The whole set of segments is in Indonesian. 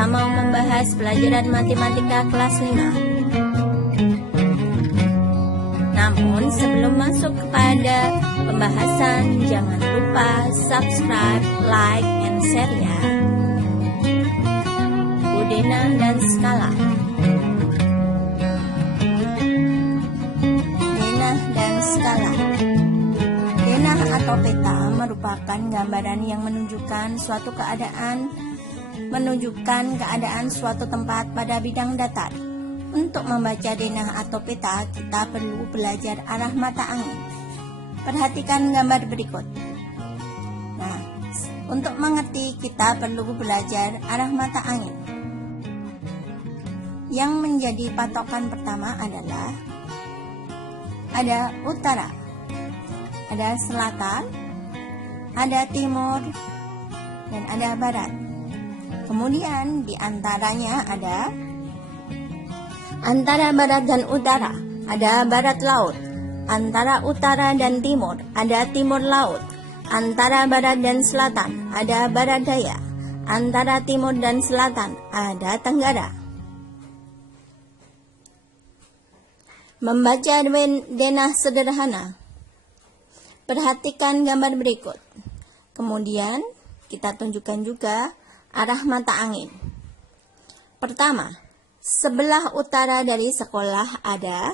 kita mau membahas pelajaran matematika kelas 5. Namun sebelum masuk kepada pembahasan, jangan lupa subscribe, like, and share ya. Denah dan skala. Denah dan skala. Denah atau peta merupakan gambaran yang menunjukkan keadaan suatu tempat pada bidang datar. Untuk membaca denah atau peta, kita perlu belajar arah mata angin. Perhatikan gambar berikut. Nah, untuk mengerti kita perlu belajar arah mata angin. Yang menjadi patokan pertama adalah ada utara, ada selatan, ada timur, dan ada barat. Kemudian di antaranya ada antara barat dan utara, ada barat laut. Antara utara dan timur, ada timur laut. Antara barat dan selatan, ada barat daya. Antara timur dan selatan, ada tenggara. Membaca denah sederhana. Perhatikan gambar berikut. Kemudian kita tunjukkan juga arah mata angin. Pertama, sebelah utara dari sekolah ada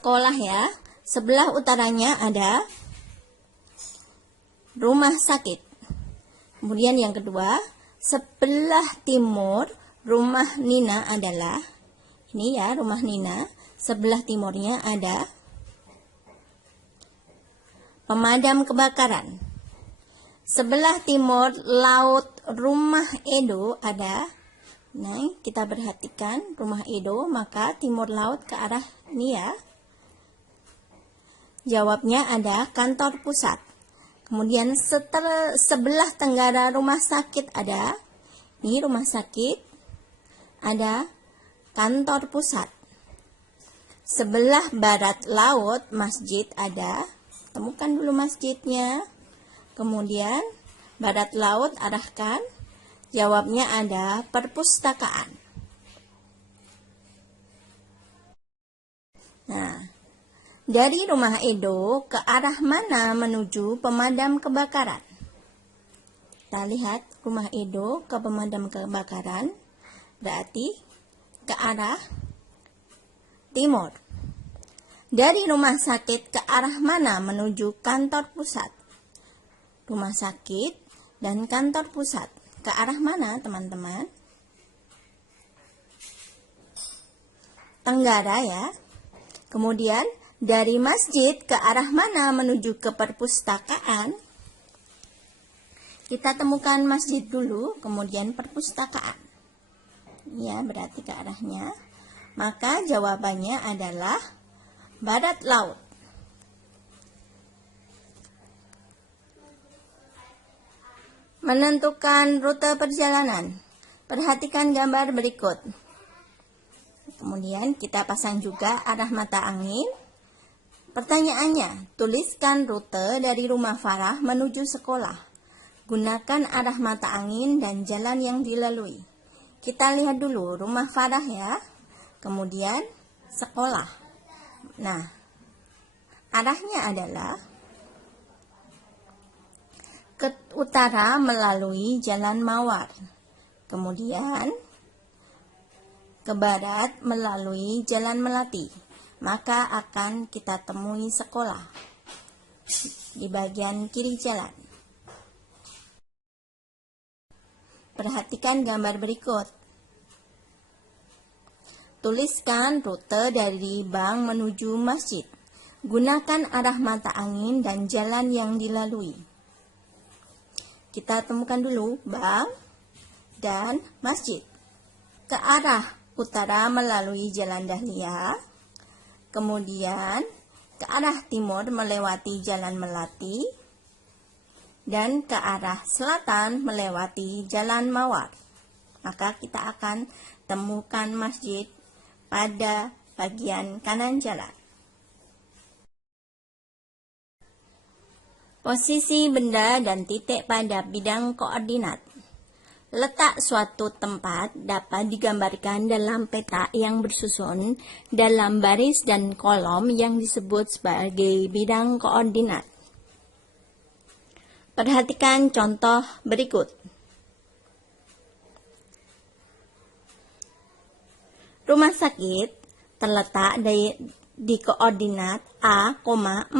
sekolah ya. Sebelah utaranya ada rumah sakit. Kemudian yang kedua, sebelah timur rumah Nina adalah ini ya, rumah Nina. Sebelah timurnya ada pemadam kebakaran. Sebelah timur laut rumah Edo ada. Nah, kita perhatikan rumah Edo, maka timur laut ke arah ini ya. Jawabnya ada kantor pusat. Kemudian sebelah tenggara rumah sakit ada. Ini rumah sakit. Ada kantor pusat. Sebelah barat laut masjid ada. Temukan dulu masjidnya. Kemudian barat laut arahkan. Jawabnya ada perpustakaan. Nah, dari rumah Edo ke arah mana menuju pemadam kebakaran? Kita lihat rumah Edo ke pemadam kebakaran. Berarti ke arah timur. Dari rumah sakit ke arah mana menuju kantor pusat? Rumah sakit dan kantor pusat. Ke arah mana, teman-teman? Tenggara ya. Kemudian dari masjid ke arah mana menuju ke perpustakaan? Kita temukan masjid dulu, kemudian perpustakaan. Ya, berarti ke arahnya. Maka jawabannya adalah barat laut. Menentukan rute perjalanan. Perhatikan gambar berikut. Kemudian kita pasang juga arah mata angin. Pertanyaannya, tuliskan rute dari rumah Farah menuju sekolah. Gunakan arah mata angin dan jalan yang dilalui. Kita lihat dulu rumah Farah ya. Kemudian sekolah. Nah, arahnya adalah ke utara melalui Jalan Mawar. Kemudian ke barat melalui Jalan Melati. Maka akan kita temui sekolah di bagian kiri jalan. Perhatikan gambar berikut. Tuliskan rute dari bank menuju masjid. Gunakan arah mata angin dan jalan yang dilalui. Kita temukan dulu bank dan masjid. Ke arah utara melalui Jalan Dahlia. Kemudian ke arah timur melewati Jalan Melati. Dan ke arah selatan melewati Jalan Mawar. Maka kita akan temukan masjid pada bagian kanan jalan. Posisi benda dan titik pada bidang koordinat. Letak suatu tempat dapat digambarkan dalam peta yang bersusun dalam baris dan kolom yang disebut sebagai bidang koordinat. Perhatikan contoh berikut. Rumah sakit terletak di koordinat A, 4.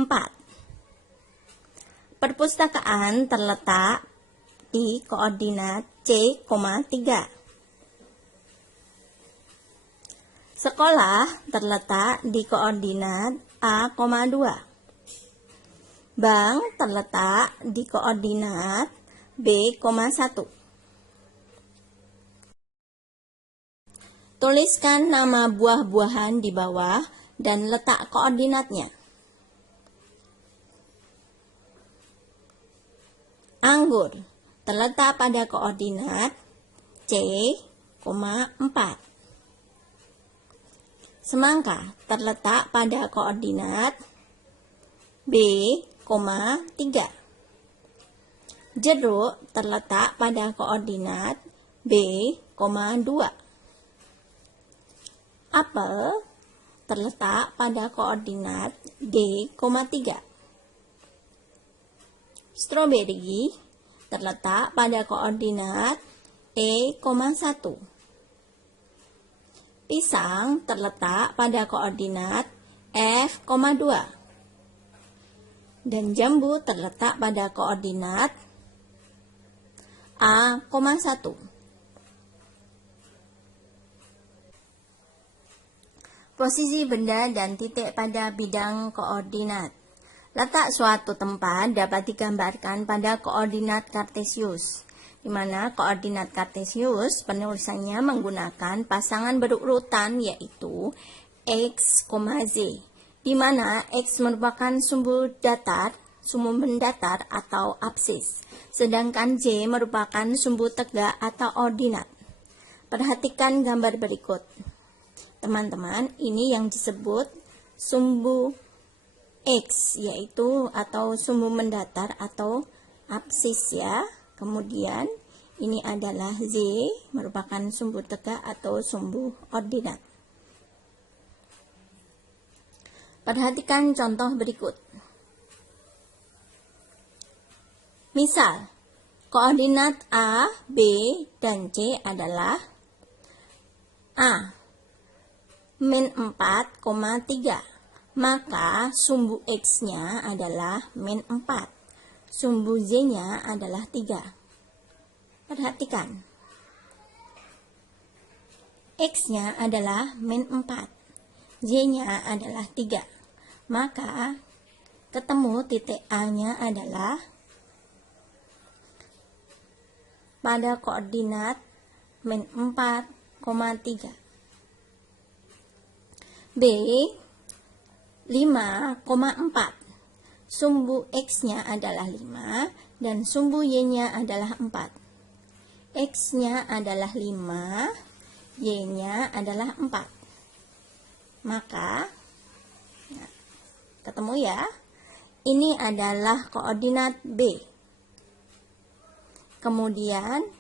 Perpustakaan terletak di koordinat C, 3. Sekolah terletak di koordinat A, 2. Bank terletak di koordinat B, 1. Tuliskan nama buah-buahan di bawah dan letak koordinatnya. Anggur terletak pada koordinat C, 4. Semangka terletak pada koordinat B, 3. Jeruk terletak pada koordinat B, 2. Apel terletak pada koordinat D, 3. Stroberi terletak pada koordinat E, 1. Pisang terletak pada koordinat F, 2. Dan jambu terletak pada koordinat A, 1. Posisi benda dan titik pada bidang koordinat. Letak suatu tempat dapat digambarkan pada koordinat kartesius, di mana koordinat kartesius penulisannya menggunakan pasangan berurutan yaitu X, Z, di mana X merupakan sumbu mendatar atau absis, sedangkan Z merupakan sumbu tegak atau ordinat. Perhatikan gambar berikut. Teman-teman, ini yang disebut sumbu X, yaitu atau sumbu mendatar atau absis ya. Kemudian ini adalah Z, merupakan sumbu tegak atau sumbu ordinat. Perhatikan contoh berikut. Misal, koordinat A, B, dan C adalah A, min 4,3. Maka sumbu X-nya adalah min 4. Sumbu Z-nya adalah 3. Perhatikan. X-nya adalah min 4. Z-nya adalah 3. Maka ketemu titik A-nya adalah pada koordinat min 4,3. B, 5,4. Sumbu X-nya adalah 5 dan sumbu Y-nya adalah 4. X-nya adalah 5, Y-nya adalah 4. Maka, ketemu ya, ini adalah koordinat B. Kemudian,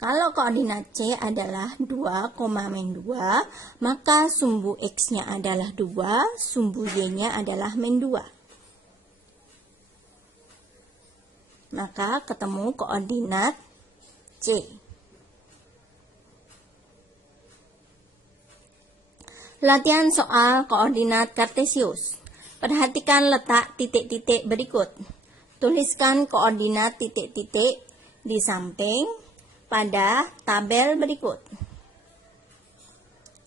kalau koordinat C adalah 2, min 2, maka sumbu X-nya adalah 2, sumbu Y-nya adalah min 2. Maka ketemu koordinat C. Latihan soal koordinat kartesius. Perhatikan letak titik-titik berikut. Tuliskan koordinat titik-titik di samping pada tabel berikut.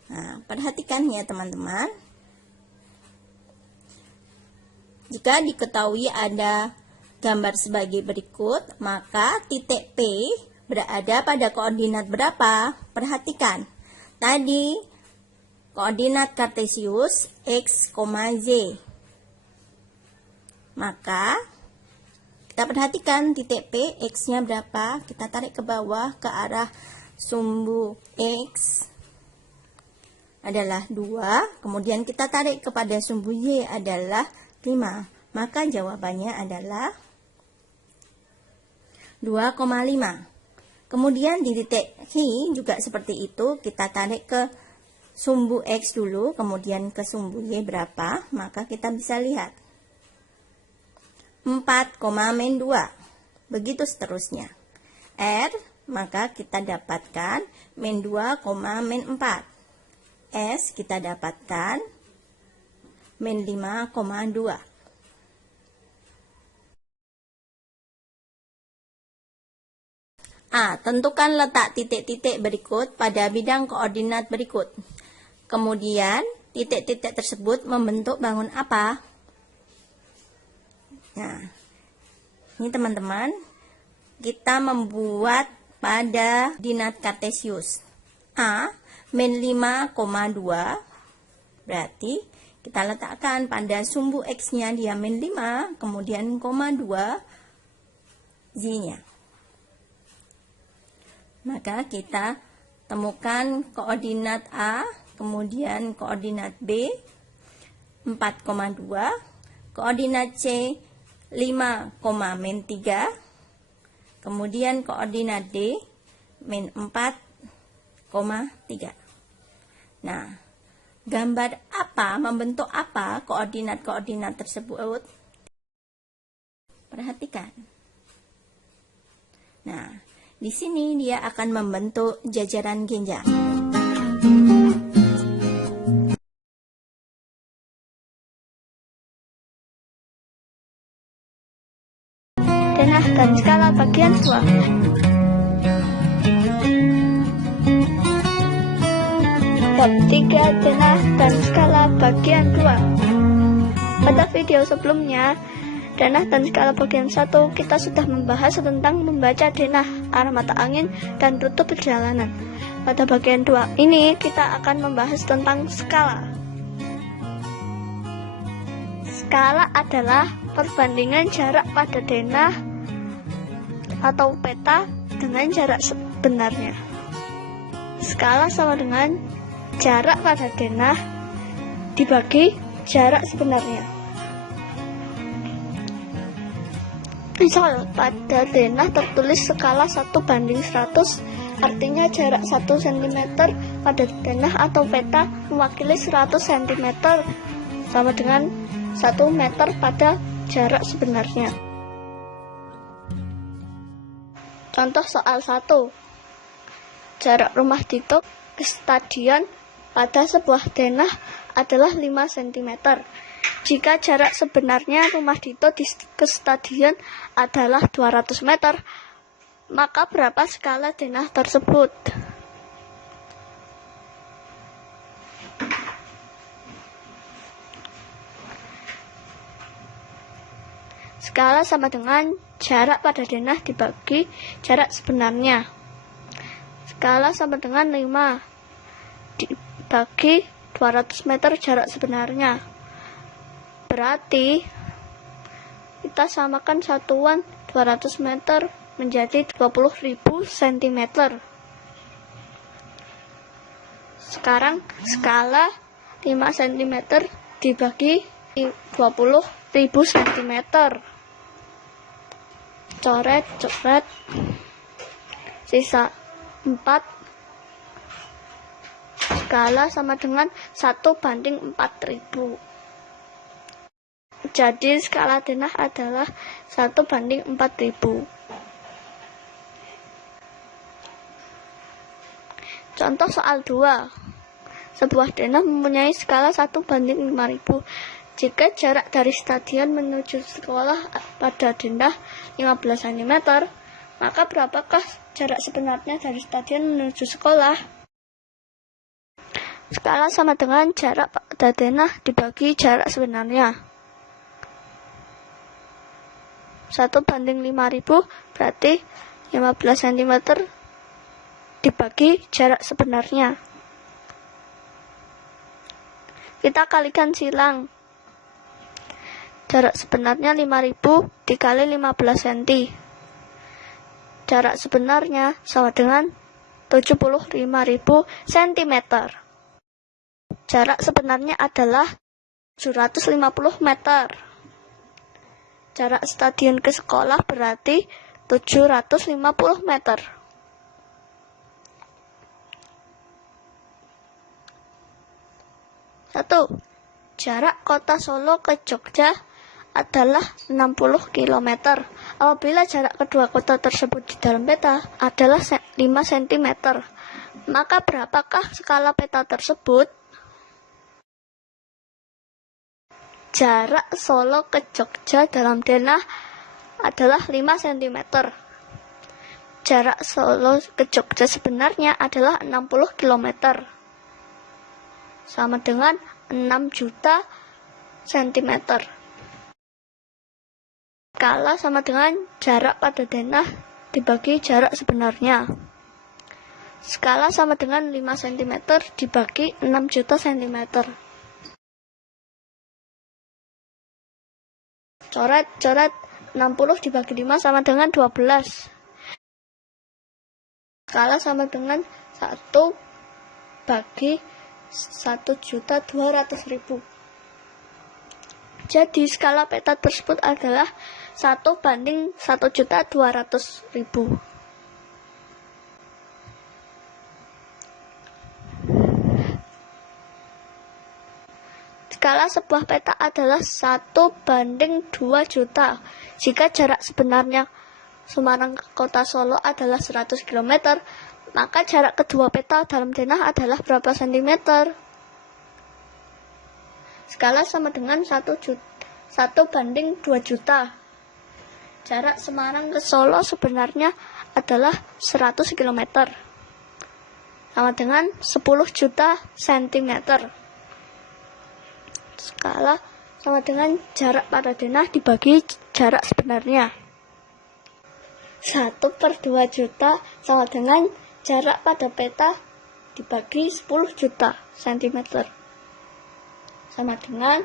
Nah, perhatikan ya teman-teman. Jika diketahui ada gambar sebagai berikut, maka titik P berada pada koordinat berapa? Perhatikan. Tadi koordinat kartesius X, Z. Maka kita perhatikan titik P, X-nya berapa? Kita tarik ke bawah ke arah sumbu X adalah 2. Kemudian kita tarik kepada sumbu Y adalah 5. Maka jawabannya adalah 2,5. Kemudian di titik I juga seperti itu, kita tarik ke sumbu X dulu, kemudian ke sumbu Y berapa, maka kita bisa lihat 4, min 2. Begitu seterusnya. R, maka kita dapatkan min 2, min 4. S kita dapatkan min 5,2. A. Tentukan letak titik-titik berikut pada bidang koordinat berikut. Kemudian, titik-titik tersebut membentuk bangun apa? Nah, ini teman-teman, kita membuat pada koordinat kartesius. A, min 5,2, berarti kita letakkan pada sumbu X-nya dia min 5, kemudian koma 2, Z-nya. Maka kita temukan koordinat A, kemudian koordinat B 4,2, koordinat C 5, min 3, kemudian koordinat D min 4,3. Nah, gambar apa, membentuk apa koordinat-koordinat tersebut? Perhatikan. Nah, di sini dia akan membentuk jajaran genjang. Denah dan skala bagian 2. Bab 3 denah dan skala bagian 2. Pada video sebelumnya, denah dan skala bagian 1 kita sudah membahas tentang membaca denah, arah mata angin, dan rute perjalanan. Pada bagian 2 ini kita akan membahas tentang skala. Skala adalah perbandingan jarak pada denah atau peta dengan jarak sebenarnya. Skala sama dengan jarak pada denah dibagi jarak sebenarnya. Misal pada denah tertulis skala 1:100, artinya jarak 1 cm pada denah atau peta mewakili 100 cm sama dengan 1 meter pada jarak sebenarnya. Contoh soal 1. Jarak rumah Dito ke stadion pada sebuah denah adalah 5 cm. Jika jarak sebenarnya rumah Dito ke stadion adalah 200 meter, maka berapa skala denah tersebut? Skala sama dengan jarak pada denah dibagi jarak sebenarnya. Skala sama dengan 5 dibagi 200 meter jarak sebenarnya. Berarti kita samakan satuan 200 meter menjadi 20.000 cm. Sekarang skala 5 cm dibagi 20.000 cm. Coret, sisa 4. Skala sama dengan 1:4000. Jadi skala denah adalah 1:4000. Contoh soal 2. Sebuah denah mempunyai skala 1:5000. Jika jarak dari stadion menuju sekolah pada denah 15 cm, maka berapakah jarak sebenarnya dari stadion menuju sekolah? Skala sama dengan jarak pada denah dibagi jarak sebenarnya. 1:5000 berarti 15 cm dibagi jarak sebenarnya. Kita kalikan silang. Jarak sebenarnya 5000 dikali 15 cm. Jarak sebenarnya sama dengan 75.000 cm. Jarak sebenarnya adalah 750 meter. Jarak stadion ke sekolah berarti 750 meter. 1. Jarak kota Solo ke Jogja adalah 60 km. Apabila jarak kedua kota tersebut di dalam peta adalah 5 cm, maka berapakah skala peta tersebut? Jarak Solo ke Jogja dalam denah adalah 5 cm. Jarak Solo ke Jogja sebenarnya adalah 60 km. Sama dengan 6 juta cm. Skala sama dengan jarak pada denah dibagi jarak sebenarnya. Skala sama dengan 5 cm dibagi 6 juta cm. Coret 60 dibagi 5 sama dengan 12. Skala sama dengan 1 bagi 1.200.000. Jadi skala peta tersebut adalah 1 banding 1.200.000. Skala sebuah peta adalah 1 banding 2 juta. Jika jarak sebenarnya Semarang ke kota Solo adalah 100 km, maka jarak kedua peta dalam denah adalah berapa cm? Skala sama dengan 1 banding 2 juta. Jarak Semarang ke Solo sebenarnya adalah 100 km. Sama dengan 10 juta cm. Skala sama dengan jarak pada denah dibagi jarak sebenarnya. 1/2 juta sama dengan jarak pada peta dibagi 10 juta cm. Sama dengan,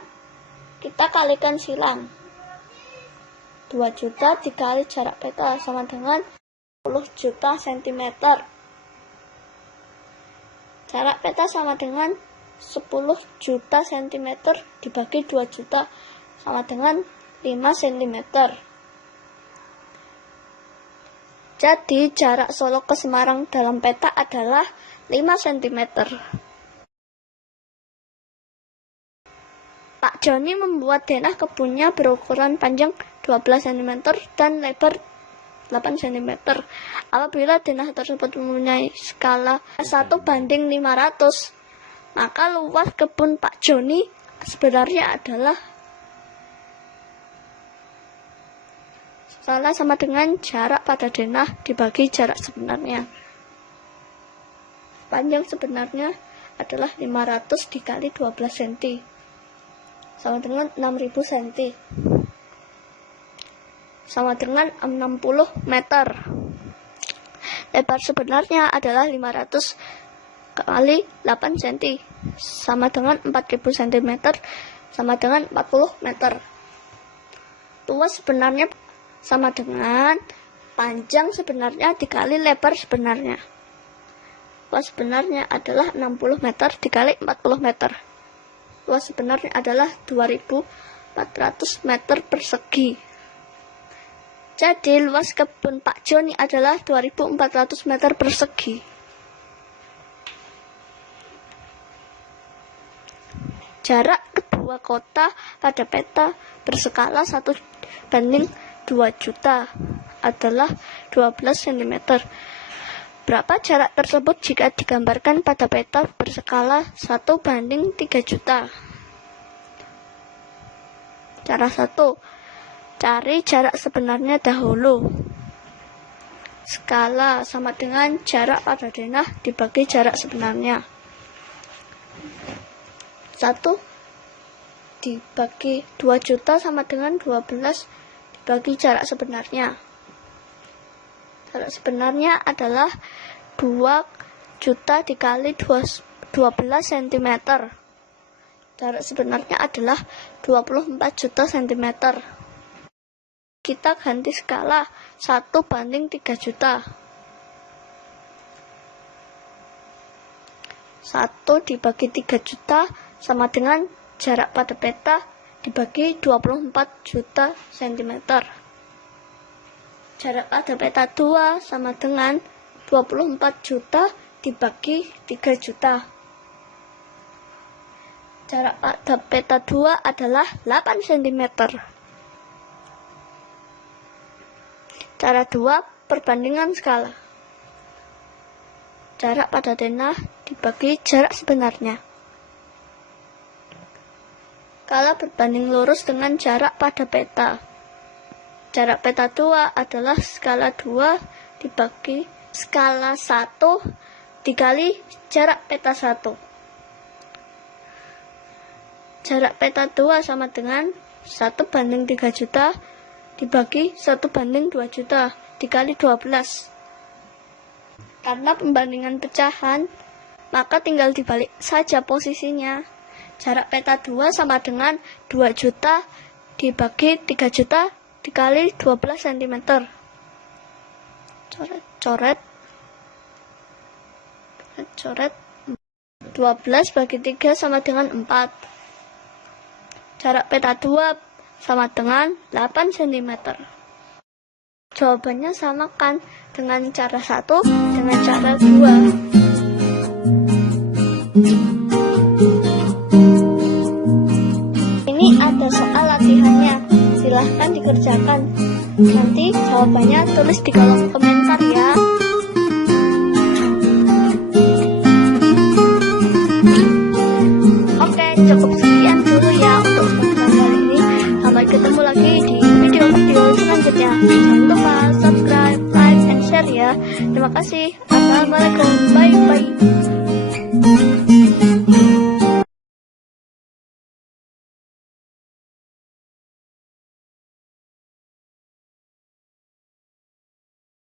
kita kalikan silang. 2 juta dikali jarak peta sama dengan 10 juta cm. Jarak peta sama dengan 10 juta cm dibagi 2 juta sama dengan 5 cm. Jadi jarak Solo ke Semarang dalam peta adalah 5 cm. Pak Joni membuat denah kebunnya berukuran panjang 12 cm dan lebar 8 cm. Apabila denah tersebut mempunyai skala 1 banding 500, maka luas kebun Pak Joni sebenarnya adalah skala sama dengan jarak pada denah dibagi jarak sebenarnya. Panjang sebenarnya adalah 500 dikali 12 cm. Sama dengan 6000 cm. Sama dengan 60 meter. Lebar sebenarnya adalah 500 kali 8 cm. Sama dengan 4000 cm. Sama dengan 40 meter. Luas sebenarnya sama dengan panjang sebenarnya dikali lebar sebenarnya. Luas sebenarnya adalah 60 meter dikali 40 meter. Luas sebenarnya adalah 2400 meter persegi. Jadi luas kebun Pak Joni adalah 2400 meter persegi. Jarak kedua kota pada peta berskala 1 banding 2 juta adalah 12 cm. Berapa jarak tersebut jika digambarkan pada peta berskala 1 banding 3 juta? Cara 1. Cari jarak sebenarnya dahulu. Skala sama dengan jarak pada denah dibagi jarak sebenarnya. 1 dibagi 2 juta sama dengan 12 dibagi jarak sebenarnya. Jarak sebenarnya adalah 2 juta dikali 12 cm. Jarak sebenarnya adalah 24 juta cm. Kita ganti skala 1 banding 3 juta. 1 dibagi 3 juta sama dengan jarak pada peta dibagi 24 juta cm. Jarak pada peta 2 sama dengan 24 juta dibagi 3 juta. Jarak pada peta 2 adalah 8 cm. Cara 2, perbandingan skala. Jarak pada denah dibagi jarak sebenarnya. Skala berbanding lurus dengan jarak pada peta. Jarak peta 2 adalah skala 2 dibagi skala 1 dikali jarak peta 1. Jarak peta 2 sama dengan 1/3 juta dibagi 1/2 juta dikali 12. Karena pembandingan pecahan, maka tinggal dibalik saja posisinya. Jarak peta 2 sama dengan 2 juta dibagi 3 juta dikali 12 cm. Coret. 12 bagi 3 sama dengan 4. Jarak peta 2 sama dengan 8 cm. Jawabannya samakan dengan cara 1 dengan cara 2. Ini ada soal latihannya, silahkan dikerjakan. Nanti jawabannya tulis di kolom komentar ya. Oke, cukup sekian dulu ya untuk pembahasan kali ini. Sampai ketemu lagi di video-video selanjutnya. Jangan lupa subscribe, like, and share ya. Terima kasih. Assalamualaikum. Bye-bye.